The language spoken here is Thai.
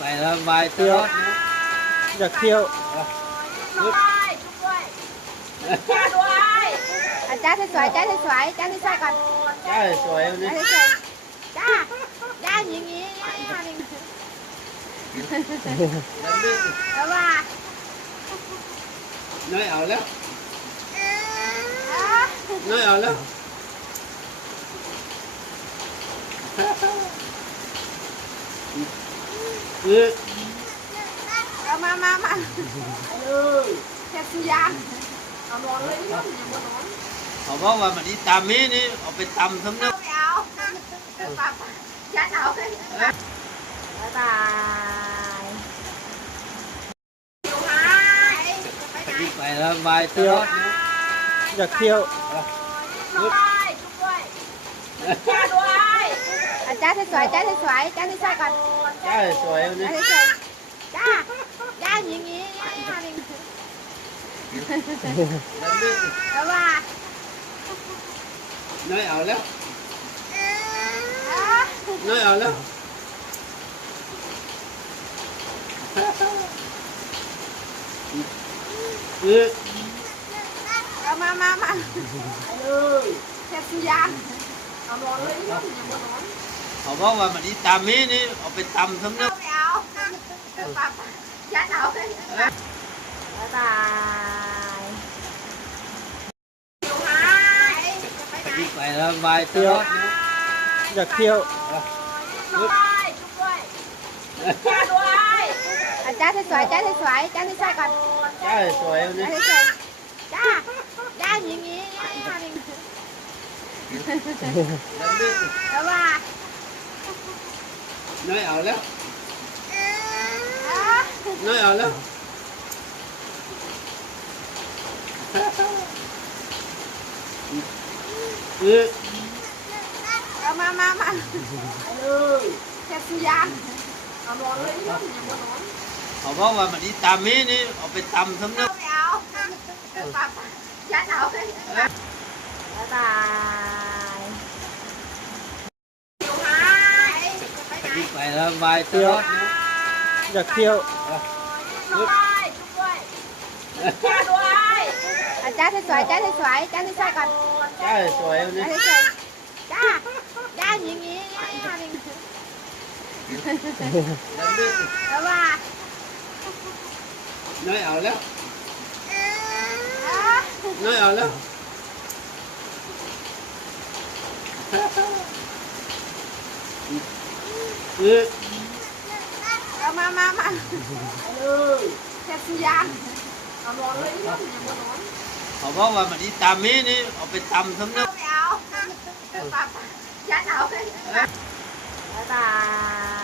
phải là vài tiêu giặc tiêu xoài trái xoài trái xoài trái xoài còn trái xoài. Em đi cha cha nhìn nhìn nói ở lắm nói ở lắm Thank you. ด้วยด้วยอาจารย์สวยๆอาจารย์สวยๆอาจารย์สวยๆก่อนใช่สวยวันอานี้จารย์สวยๆจ้าจ้าอย่างงี้ย่าอย่างงี้แล้วว่าน้อยเอาแล้วอะน้อยเอาแล้วเออเอามามามาแค่สุยางเอานอนเลยนี่ยังบ่นอนเขาบอกว่ามันนี้ตามนี้นี่เอาไปตำสำนึเอากไปเอาปายัดเอาเลยบ๊ายบายอยู่ไหนไปไหนที่ไปแล้วบายตลอดนะอยากเที่ยวด้วยด้วยด้วยอาจารย์สวยๆอาจารย์สวยๆอาจารย์สวยๆก่อน Trời trời em đi. Cha. Cha nhìn nhìn nha. Đó ba. Nói ở lắm. Nói ở lắm. Ừ. Mama mama. Aduh. Siap siap. Kamu orang ini mau เขาบอกว่ามันนี้ตามนี้นี่เอาไปตำสำนึเอากไปเอาปายัดเอาเลยบ๊ายบายอยู่ไหนไปไหนที่ไปแล้วบายตลอดนะอยากเที่ยวด้วยด้วยด้วยอาจาสวยๆอาจารย์สวยๆอาสวยก่อนใช่สวยวันนี้อาสวยจ้าจ้าอย่างงี้ย่าอย่างงี้แล้วว่า น้อยเอาแล้วอะน้อยเอาแล้วเออเอามามามาแค่สุยางเอานอนเลยนี่ยังบ่นอนเขาบอกว่ามันนี้ตามนี้นี่เอาไปตำสำนึเอากไปเอาปายัดเอาเลยบ๊ายบายอยู่ Phải là vài tiêu. Giặc dạ, tiêu. À, cha thấy xoài, cha thấy xoài, cha thấy xoài còn. Cha thấy xoài. Cha, cha nhìn nghĩ Nói ở lắm. Dạ. Nói ở lắm. อาจารย์สวยๆอาจารย์สวยๆอาจารย์สวยๆก่อนใช่สวยวันนี้อาร้อนเอาแล้วอะน้อยเอามามามาแค่สุยาเอานอนเลยนี่าบ่นอนเขาบอกว่ามันนี้ตามนี้นี่เอาไปตำสำนึเอากไปเอาปายัดเอาเลยบ๊ายบาย